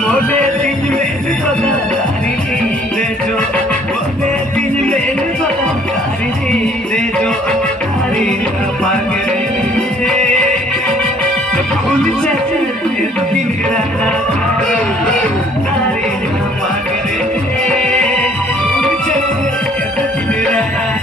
मोने दिन में बदारी दे जो मोने दिन में बदारी दे जो तारी पागरे फूल जैसे दिन रात तारी पागरे फूल जैसे दिन रात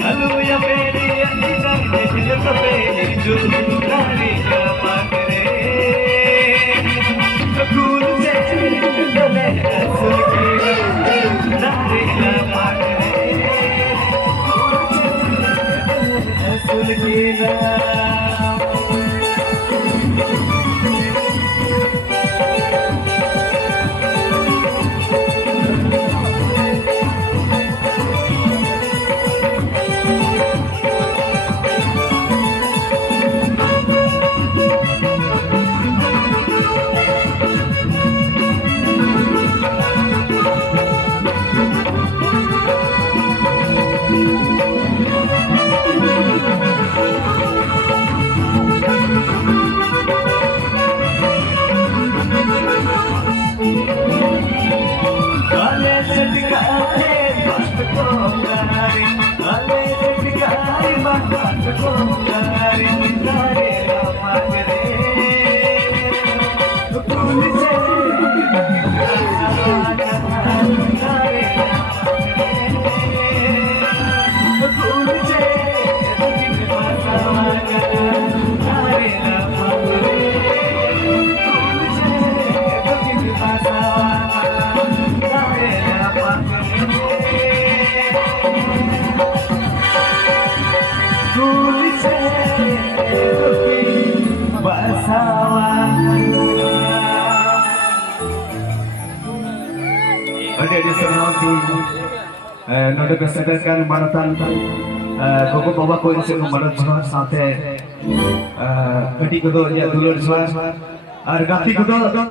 Hallelujah, baby, नोडे बेसरkan manatan gogo baba ko ise ko manat jawar साथे कटी को दो या दुलर जवार और गाती को दो